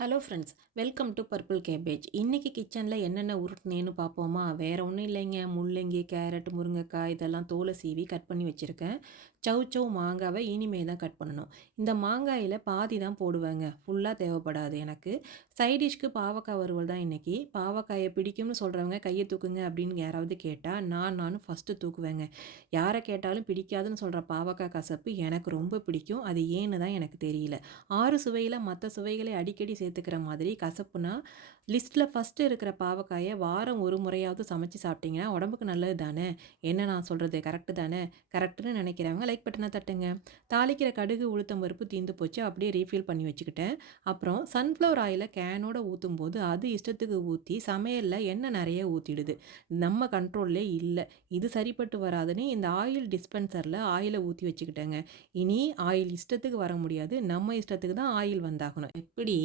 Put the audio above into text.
Hello friends, welcome to purple cabbage. இன்றைக்கி கிச்சனில் என்னென்ன உருட்டினேன்னு பார்ப்போமா? வேறு ஒன்றும் இல்லைங்க. முள்ளங்கி, கேரட், முருங்கைக்காய் இதெல்லாம் தோலை சீவி கட் பண்ணி வச்சுருக்கேன். சவ் மாங்காவை இனிமே தான் கட் பண்ணணும். இந்த மாங்காயில் பாதி தான் போடுவேங்க, ஃபுல்லாக தேவைப்படாது எனக்கு. சைடிஷ்க்கு பாவக்காய் வறுவல் தான் இன்றைக்கி. பாவக்காயை பிடிக்கும்னு சொல்கிறவங்க கையை தூக்குங்க அப்படின்னு யாராவது கேட்டால் நானும் ஃபஸ்ட்டு தூக்குவேங்க. யாரை கேட்டாலும் பிடிக்காதுன்னு சொல்கிற பாவக்காய் கசப்பு எனக்கு ரொம்ப பிடிக்கும். அது ஏன்னு தான் எனக்கு தெரியல. 6 சுவையில் மற்ற சுவைகளை அடிக்கடி சேர்த்துக்கிற மாதிரி கசப்புனா லிஸ்ட்டில் ஃபஸ்ட்டு இருக்கிற பாவக்காயை வாரம் ஒரு முறையாவது சமைச்சு சாப்பிட்டிங்கன்னா உடம்புக்கு நல்லது தானே. என்ன நான் சொல்கிறது கரெக்டு தானே? கரெக்டுன்னு நினைக்கிறவங்க லைக் பட்டனை தட்டுங்க. தாளிக்கிற கடுகு உளுத்தம் பருப்பு தீந்து போச்சு, அப்படியே ரீஃபில் பண்ணி வச்சுக்கிட்டேன். அப்புறம் சன்ஃப்ளவர் ஆயிலை கேனோட ஊற்றும் போது அது இஷ்டத்துக்கு ஊற்றி சமையலில் எண்ணெய் நிறைய ஊற்றிடுது. நம்ம கண்ட்ரோல்லே இல்லை. இது சரிப்பட்டு வராதுன்னு இந்த ஆயில் டிஸ்பென்சரில் ஆயிலை ஊற்றி வச்சுக்கிட்டேங்க. இனி ஆயில் இஷ்டத்துக்கு வர முடியாது, நம்ம இஷ்டத்துக்கு தான் ஆயில் வந்தாகணும். எப்படி